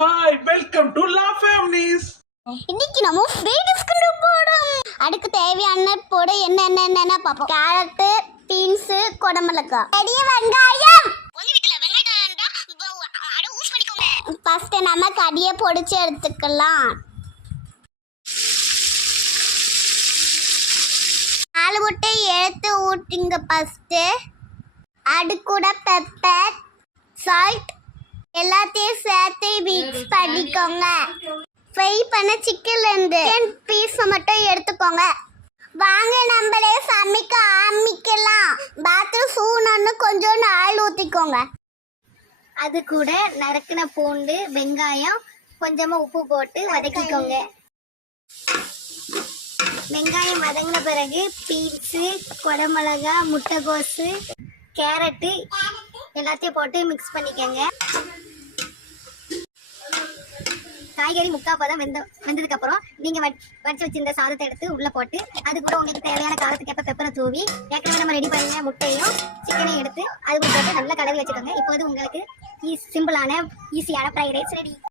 Hi welcome to law families. இன்னைக்கு நம்ம free discount போறோம். அதுக்கு தேவையான பொருள் என்னென்ன பாப்போம். கேரட், பீன்ஸ், கொடமிளகாய், பெரிய வெங்காயம். உங்க வீட்ல வெங்காயம் இருந்தா அட யூஸ் பண்ணிக்கோங்க. ஃபர்ஸ்ட் நம்ம கடியை பொடிச்சு எடுத்துக்கலாம். ஆளு முட்டை எடுத்து ஊட்டுங்க ஃபர்ஸ்ட். அது கூட பெப்பர், சால்ட் எல்லாத்தையும் சேர்த்து மிக்ஸ் பண்ணிக்கோங்க. ஃப்ரை பண்ண சிக்கன்லேருந்து பீஸ் மட்டும் எடுத்துக்கோங்க. வாங்க நம்மளே சமைக்க ஆரம்பிக்கலாம். பாத்ரூம் சூடான்னு கொஞ்சோண்டு ஆயில் ஊற்றிக்கோங்க. அது கூட நறுக்கின பூண்டு, வெங்காயம், கொஞ்சமாக உப்பு போட்டு வதக்கிக்கோங்க. வெங்காயம் வதங்கின பிறகு பீன்ஸு, கொடமிளகா, முட்டைகோஸு, கேரட்டு எல்லாத்தையும் போட்டு மிக்ஸ் பண்ணிக்கோங்க. காய்கறி முக்காப்பதம் வெந்ததுக்கு அப்புறம் நீங்க வடிச்சு வச்சிருந்த சாதத்தை எடுத்து உள்ள போட்டு அது கூட உங்களுக்கு தேவையான காரத்துக்கு பெப்பரை தூவி ஏற்கனவே நம்ம ரெடி பண்ண முட்டையும் சிக்கனையும் எடுத்து அது போட்டு நல்லா கலவி வச்சுக்கோங்க. இப்போது உங்களுக்கு சிம்பிளான ஈஸியான ஃப்ரைட் ரைஸ் ரெடி.